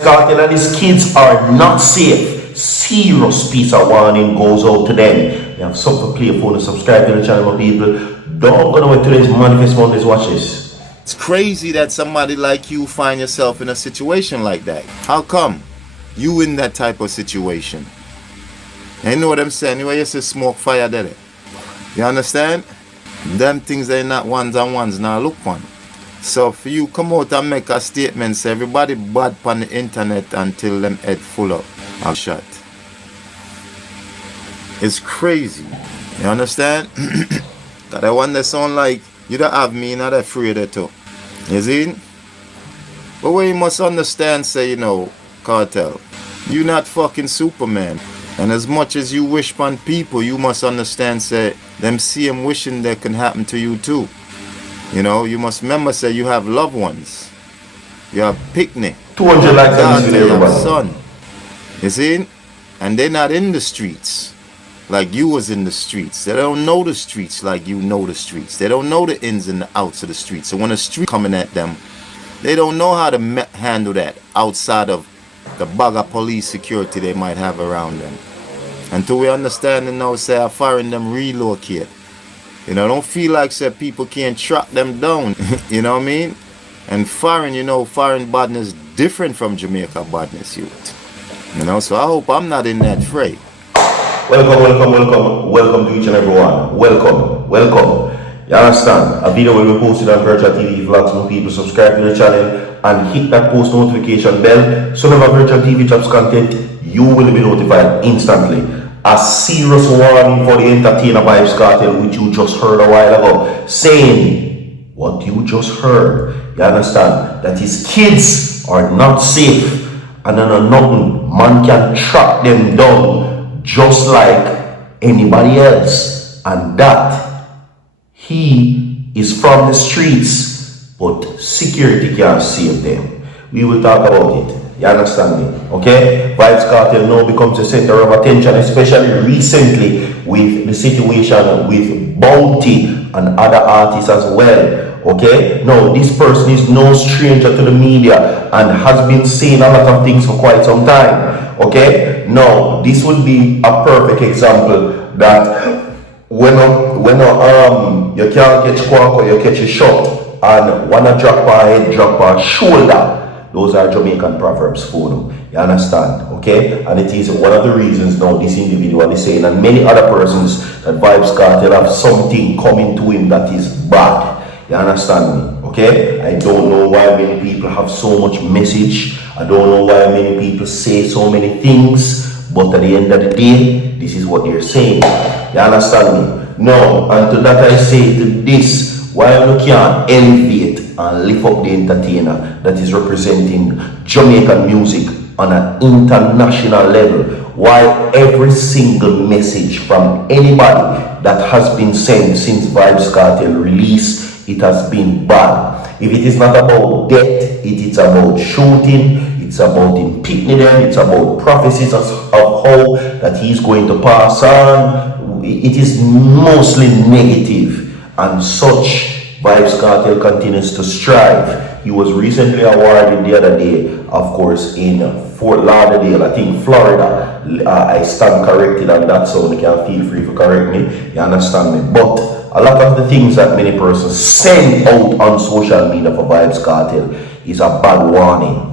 Cartel and his kids are not safe. Serious piece of warning goes out to them. You have something to play for, subscribe to the channel, my people. Don't go to today's Manifest Mondays. Watch this. It's crazy that somebody like you find yourself in a situation like that. How come you in that type of situation? You know what I'm saying? Anyway, you say smoke fire, did it? You understand? Them things they not ones and ones now look one. So for you come out and make a statement, say everybody bad on the internet until them head full up. I'll shut. It's crazy. You understand? That I want to sound like you don't have me not afraid of too. You see? But what you must understand, say, you know, Cartel, you not fucking Superman. And as much as you wish upon people, you must understand, say, them same wishing that can happen to you too. You know, you must remember, say, you have loved ones. You have picnic. 200 likes on this video, you have son. You see? And they're not in the streets like you was in the streets. They don't know the streets like you know the streets. They don't know the ins and the outs of the streets. So when a street coming at them, they don't know how to handle that outside of the bag of police security they might have around them. Until we understand and now, say, foreign them relocate. You know, don't feel like, say, people can't track them down. You know what I mean? And foreign, you know, foreign badness different from Jamaica badness, youth. You know, so I hope I'm not in that fray. Welcome to each and everyone. Welcome. You understand? A video will be posted on Virtual TV Vlogs. More people subscribe to the channel and hit that post notification bell. So whenever Virtual TV drops content, you will be notified instantly. A serious warning for the entertainer VYBZ Kartel, which you just heard a while ago, saying what you just heard. You understand? That his kids are not safe, and then nothing man can track them down just like anybody else, and that he is from the streets, but security can't save them. We will talk about it. You understand me? Okay? VYBZ Kartel now becomes a center of attention, especially recently with the situation with Bounty and other artists as well. Okay? Now, this person is no stranger to the media and has been saying a lot of things for quite some time. Okay? Now, this would be a perfect example that when you can't catch quack or you catch a shot and wanna drop a head, drop a shoulder. Those are Jamaican proverbs for them. You understand? Okay? And it is one of the reasons now this individual is saying, and many other persons, that VYBZ Kartel have something coming to him that is bad. You understand me? Okay? I don't know why many people have so much message. I don't know why many people say so many things. But at the end of the day, this is what they're saying. You understand me? No, and to that I say to this, why you can't elevate and lift up the entertainer that is representing Jamaican music on an international level, why every single message from anybody that has been sent since VYBZ Kartel release, it has been bad. If it is not about death, it is about shooting, it's about him picking them, it's about prophecies of how that he's going to pass on. It is mostly negative, and such VYBZ Kartel continues to strive. He was recently awarded the other day, of course, in Fort Lauderdale, I think Florida. I stand corrected on that, so you can feel free to correct me. You understand me? But a lot of the things that many persons send out on social media for VYBZ Kartel is a bad warning.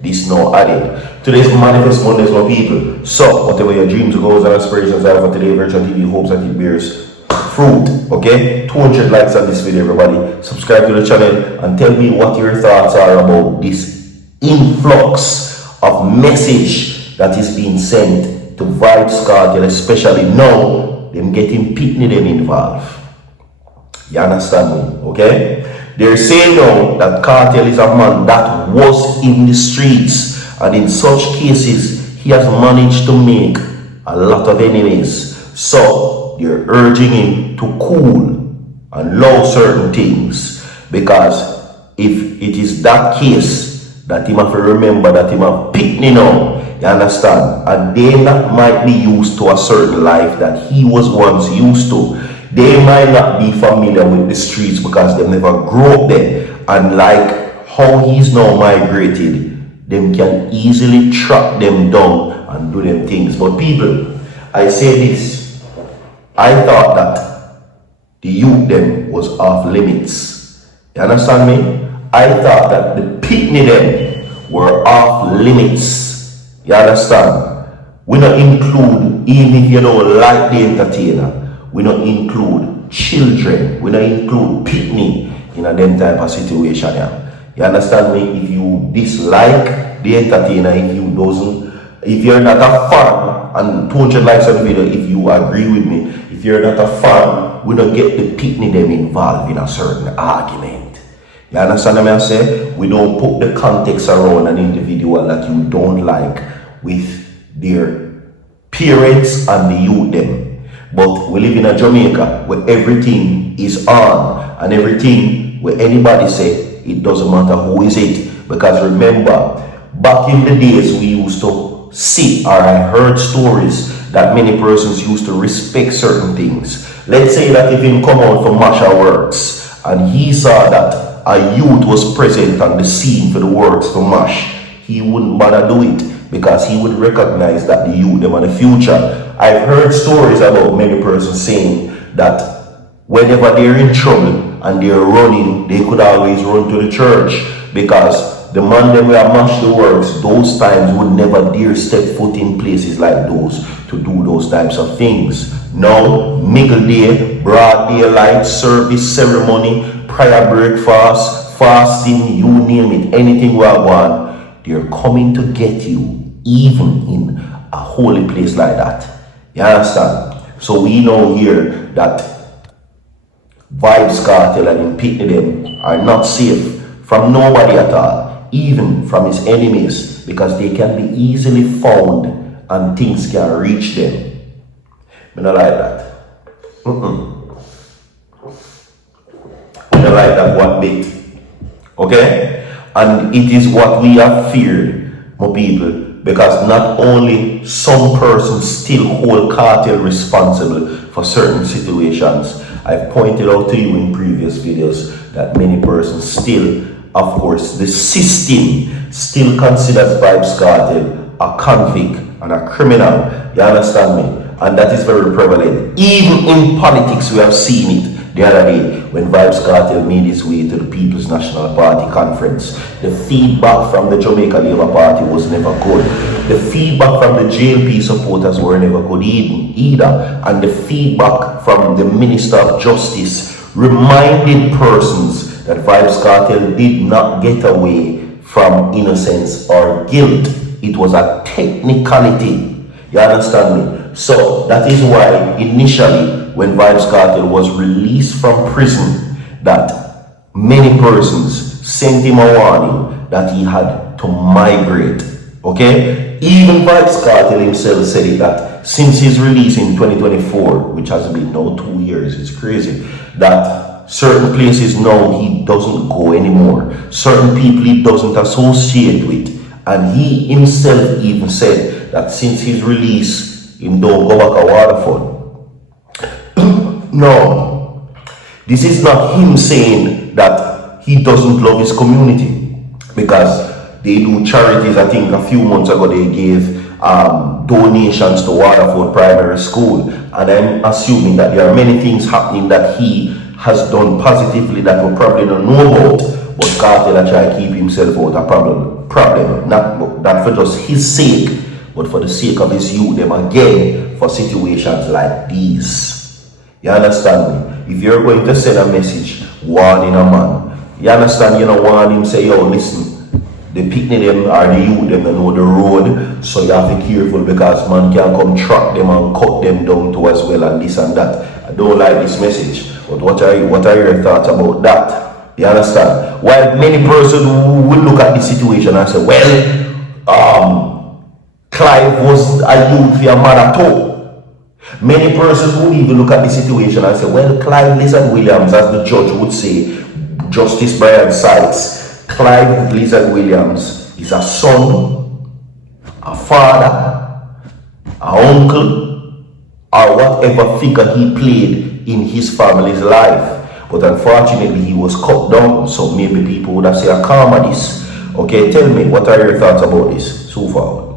This no added. Today's Manifest Mondays, my people. So, whatever your dreams, goals, and aspirations are for today, Virtual TV hopes that it bears fruit. Okay? 200 likes on this video, everybody. Subscribe to the channel and tell me what your thoughts are about this influx of message that is being sent to VYBZ Kartel, especially now them getting Pitney them involved. You understand me? Okay? They're saying now that Cartel is a man that was in the streets, and in such cases he has managed to make a lot of enemies. So they're urging him to cool and love certain things, because if it is that case, that he have to remember that he have Pitney now, you understand, and they that might be used to a certain life that he was once used to. They might not be familiar with the streets because they never grew up there, and like how he's now migrated, them can easily track them down and do them things. But people, I say this, I thought that the youth them was off limits. You understand me? I thought that the picnic them were off limits. You understand? We don't include, even if you don't like the entertainer, we don't include children, we don't include picnic in a them type of situation. Yeah. You understand me? If you dislike the entertainer, if you're not a fan, and 200 likes on the video if you agree with me, if you're not a fan, we don't get the picnic them involved in a certain argument. You understand what I say? We don't put the context around an individual that you don't like with their parents and the youth them. But we live in a Jamaica where everything is on, and everything where anybody say, it doesn't matter who is it. Because remember, back in the days we used to see, or I heard stories that many persons used to respect certain things. Let's say that if him come out for Masha Works and he saw that a youth was present on the scene for the works for Mash, he wouldn't bother do it because he would recognize that the youth them are the future. I've heard stories about many persons saying that whenever they're in trouble and they're running, they could always run to the church because the man them will mash the works, those times would never dare step foot in places like those to do those types of things. Now, middle day, broad daylight, service, ceremony, prayer breakfast, fasting, you name it, anything we are going, they're coming to get you, even in a holy place like that. You understand? So we know here that VYBZ Kartel and him them are not safe from nobody at all, even from his enemies, because they can be easily found and things can reach them. I don't like that. I don't like that one bit. Okay? And it is what we have feared, my people, because not only some persons still hold cartel responsible for certain situations. I've pointed out to you in previous videos that many persons still, of course, the system still considers VYBZ Kartel a convict and a criminal. You understand me? And that is very prevalent. Even in politics, we have seen it the other day when VYBZ Kartel made its way to the People's National Party conference. The feedback from the Jamaica Labour Party was never good. The feedback from the JLP supporters were never good either. And the feedback from the Minister of Justice reminded persons that VYBZ Kartel did not get away from innocence or guilt. It was a technicality. You understand me? So that is why initially when VYBZ Kartel was released from prison, that many persons sent him a warning that he had to migrate. Okay? Even VYBZ Kartel himself said it, that since his release in 2024, which has been now 2 years, it's crazy, that certain places now he doesn't go anymore. Certain people he doesn't associate with. And he himself even said that since his release, he don't go back to Waterford. No, this is not him saying that he doesn't love his community, because they do charities. I think a few months ago they gave donations to Waterford Primary School, and I'm assuming that there are many things happening that he has done positively that we probably don't know about, but Cartel try to keep himself out of problem, not for just his sake, but for the sake of his youth, them again, for situations like these. You understand me? If you're going to send a message warning a man, you understand, you know, warn him, say, yo, listen, the picnic them or the youth them know the road, so you have to be careful because man can come track them and cut them down too as well, and this and that. I don't like this message, but what are your thoughts about that? You understand? While many persons will look at this situation and say, well, Clive was a youth for a mother too. Many persons would even look at the situation and say, well, Clive Lizard Williams, as the judge would say, Justice Brian Sykes, Clive Lizard Williams is a son, a father, an uncle, or whatever figure he played in his family's life. But unfortunately, he was cut down, so maybe people would have said a comedies. Okay, tell me, what are your thoughts about this so far?